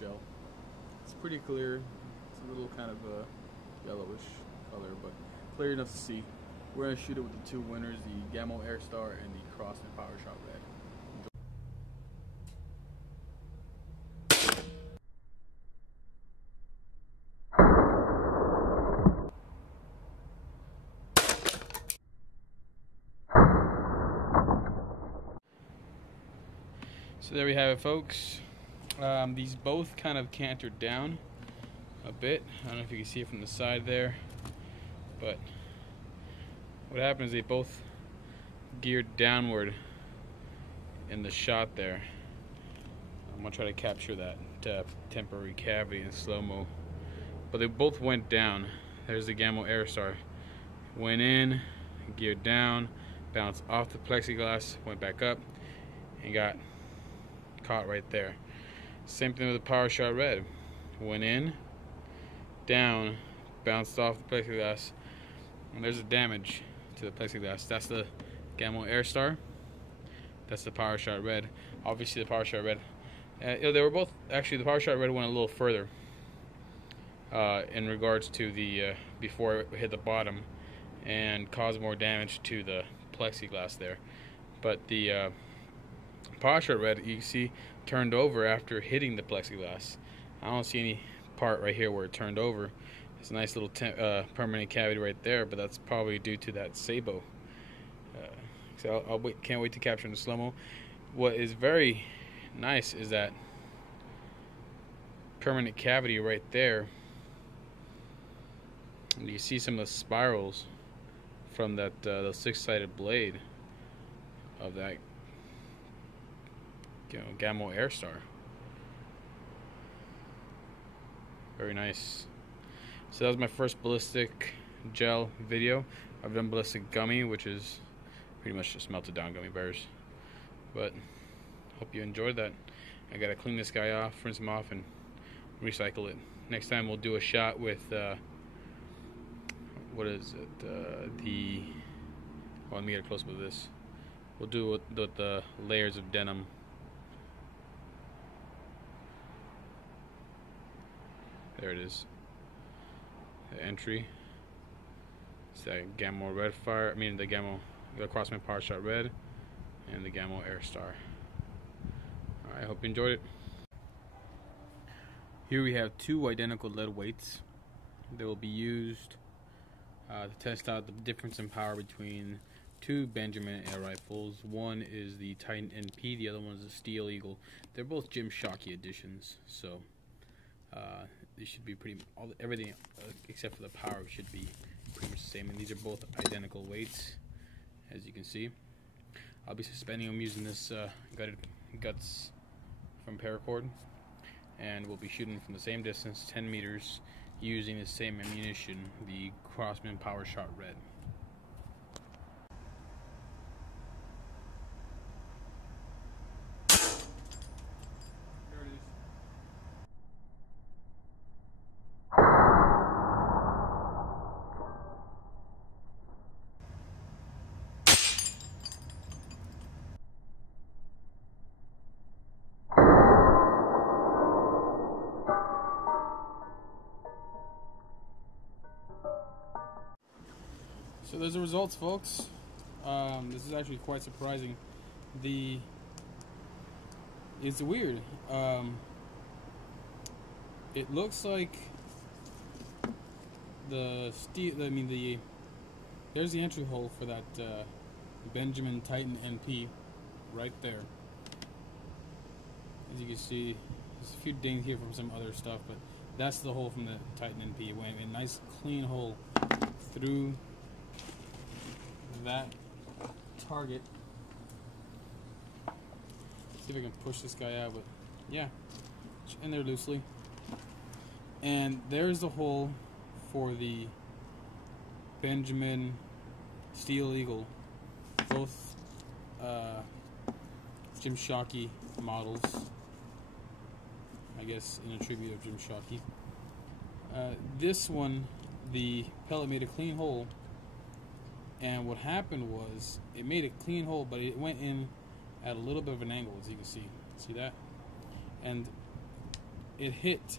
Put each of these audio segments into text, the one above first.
gel. It's pretty clear. It's a little kind of a yellowish color, but clear enough to see. We're going to shoot it with the two winners, the Gamo Air Star and the Crossman Power Shot Red. So there we have it, folks. These both kind of cantered down a bit. I don't know if you can see it from the side there, but what happened is they both geared downward in the shot there. I'm gonna try to capture that temporary cavity in slow-mo, but they both went down. There's the Gamo Air Star. Went in, geared down, bounced off the plexiglass, went back up, and got caught right there. Same thing with the Power Shot Red. Went in, down, bounced off the plexiglass, and there's the damage to the plexiglass. That's the Gamo Air Star. That's the Power Shot Red. Obviously, the Power Shot Red. They were both actually. The Power Shot Red went a little further in regards to the before it hit the bottom and caused more damage to the plexiglass there. But the Power Shot Red, you can see, turned over after hitting the plexiglass. I don't see any part right here where it turned over. It's a nice little permanent cavity right there, but that's probably due to that sabot. So can't wait to capture in the slow-mo. What is very nice is that permanent cavity right there. And you see some of the spirals from that the six-sided blade of that Gamo Air Star. Very nice. So that was my first ballistic gel video. I've done ballistic gummy, which is pretty much just melted down gummy bears. But hope you enjoyed that. I gotta clean this guy off, rinse him off, and recycle it. Next time we'll do a shot with what is it? Let me get a close up with this. We'll do it with the layers of denim. There it is. The entry. It's that Gamo Red Fire. The Crossman Power Shot Red, and the Gamo Air Star. Alright, I hope you enjoyed it. Here we have two identical lead weights. They will be used to test out the difference in power between two Benjamin air rifles. One is the Titan NP, the other one is the Steel Eagle. They're both Jim Shockey editions, so they should be everything except for the power should be pretty much the same. And these are both identical weights, as you can see. I'll be suspending them using this gutted guts from paracord, and we'll be shooting from the same distance, 10 meters, using the same ammunition, the Crossman Power Shot Red. So there's the results, folks. This is actually quite surprising. It's weird. It looks like the steel. There's the entry hole for that Benjamin Titan NP, right there. As you can see, there's a few dings here from some other stuff, but that's the hole from the Titan NP. It went a nice clean hole through that target. See if I can push this guy out, but yeah, it's in there loosely. And there's the hole for the Benjamin Steel Eagle, both Jim Shockey models, I guess in a tribute of Jim Shockey. This one, the pellet made a clean hole, and what happened was it made a clean hole, but it went in at a little bit of an angle, as you can see. See that? And it hit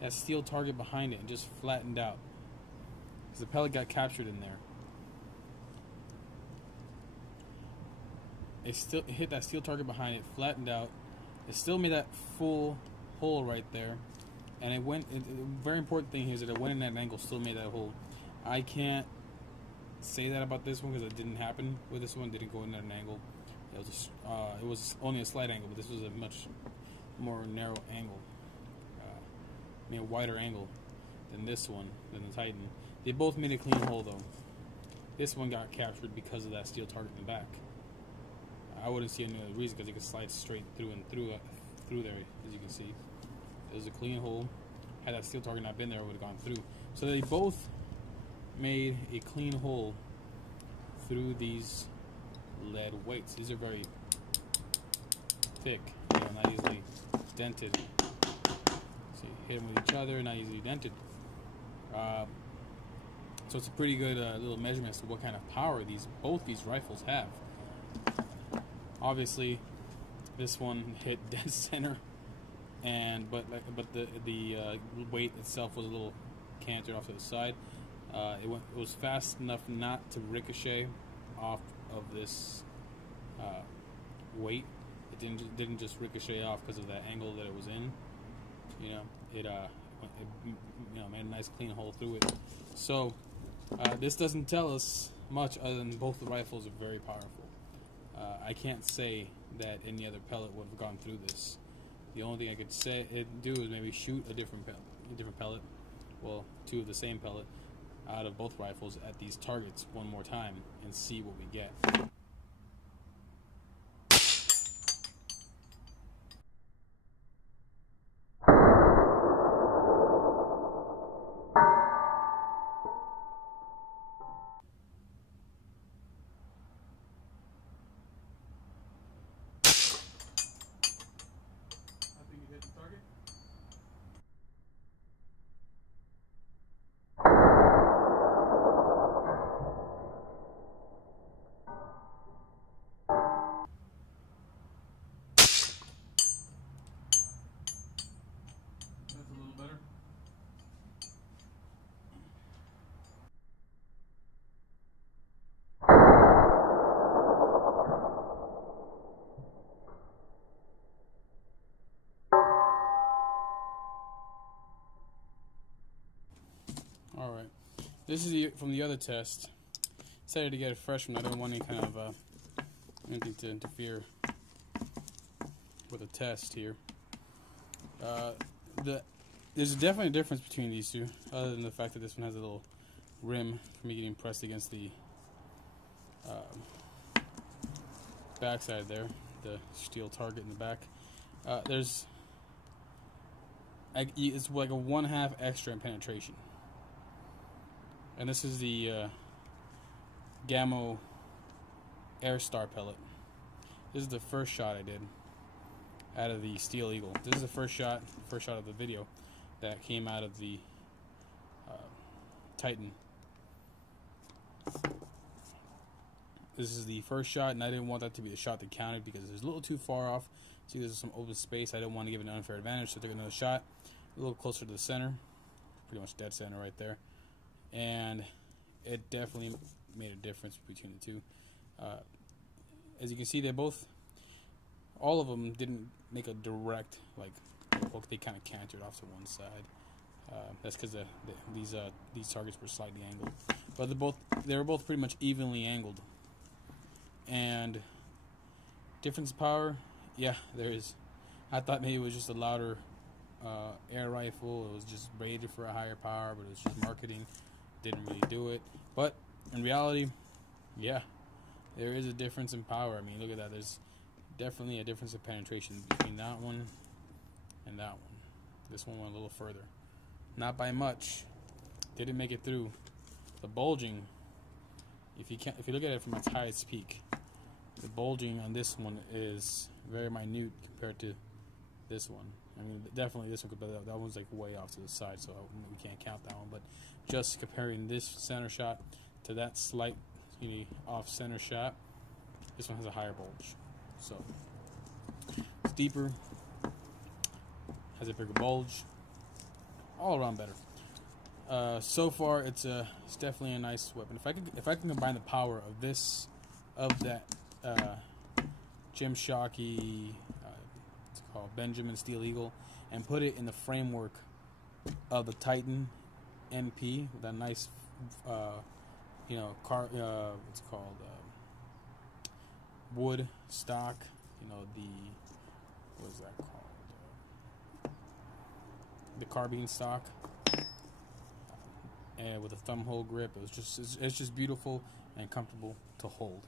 that steel target behind it and just flattened out. Because the pellet got captured in there. It hit that steel target behind it, flattened out. It still made that full hole right there. And it went, very important thing here is that it went in at an angle, still made that hole. I can't say that about this one because it didn't happen with this one. It didn't go in at an angle. It was only a slight angle, but this was a much more narrow angle. A wider angle than this one, than the Titan. They both made a clean hole though. This one got captured because of that steel target in the back. I wouldn't see any other reason because it could slide straight through and through there, as you can see. It was a clean hole. Had that steel target not been there, it would have gone through. So they both made a clean hole through these lead weights. These are very thick, not easily dented. So you hit them with each other, not easily dented. So it's a pretty good little measurement as to what kind of power both these rifles have. Obviously, this one hit dead center, but the weight itself was a little canted off to the side. It was fast enough not to ricochet off of this weight. It didn't just ricochet off because of that angle that it was in. It made a nice clean hole through it. So this doesn't tell us much other than both the rifles are very powerful. I can't say that any other pellet would have gone through this. The only thing I could do is maybe shoot a different pellet, well, two of the same pellet, out of both rifles at these targets one more time and see what we get. Alright, this is from the other test. Decided to get a fresh one. I don't want any kind of anything to interfere with the test here. There's definitely a difference between these two, other than the fact that this one has a little rim for me getting pressed against the backside there, the steel target in the back. It's like a 1/2 extra in penetration. And this is the Gamo Air Star pellet. This is the first shot I did out of the Steel Eagle. This is the first shot of the video that came out of the Titan. This is the first shot, and I didn't want that to be a shot that counted because it was a little too far off. See, there's some open space. I didn't want to give it an unfair advantage, so I took another shot a little closer to the center, pretty much dead center right there. And it definitely made a difference between the two. As you can see, all of them didn't make a direct, they kind of cantered off to one side. That's because these targets were slightly angled, but they were both pretty much evenly angled. And difference in power, yeah, there is. I thought maybe it was just a louder air rifle. It was just rated for a higher power, but it was just marketing. Didn't really do it. But in reality, yeah, there is a difference in power. I mean, look at that. There's definitely a difference in penetration between that one and that one. This one went a little further. Not by much. Didn't make it through. The bulging, if you look at it from its highest peak, the bulging on this one is very minute compared to this one. I mean, definitely this one, but that one's like way off to the side, so we can't count that one. But just comparing this center shot to that slight off center shot, this one has a higher bulge. So it's deeper, has a bigger bulge. All around better. So far, it's definitely a nice weapon. If I can combine the power of this, of that Jim Shockey, it's called Benjamin Steel Eagle, and put it in the framework of the Titan NP, with that nice, what's it called, wood stock. What is that called? The carbine stock. And with a thumb hole grip, it's just beautiful and comfortable to hold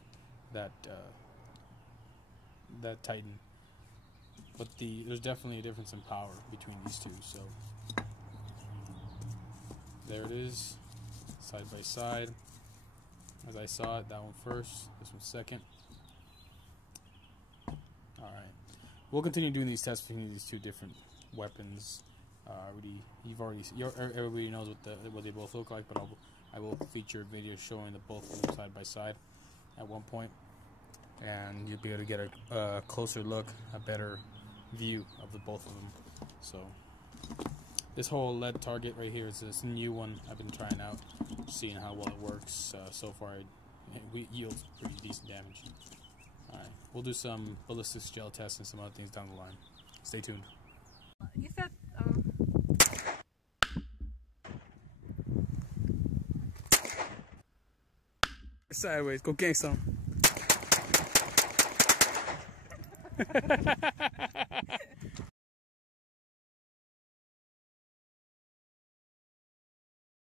that Titan. But there's definitely a difference in power between these two. So there it is, side by side. As I saw it, that one first, this one second. All right, we'll continue doing these tests between these two different weapons. Everybody knows what they both look like, but I will feature a video showing the both of them side by side at one point, and you'll be able to get a closer look, a better view of the both of them. So this whole lead target right here is this new one I've been trying out, seeing how well it works. So far, it yields pretty decent damage. All right, we'll do some ballistics gel tests and some other things down the line. Stay tuned. You said. Sideways, go gang some.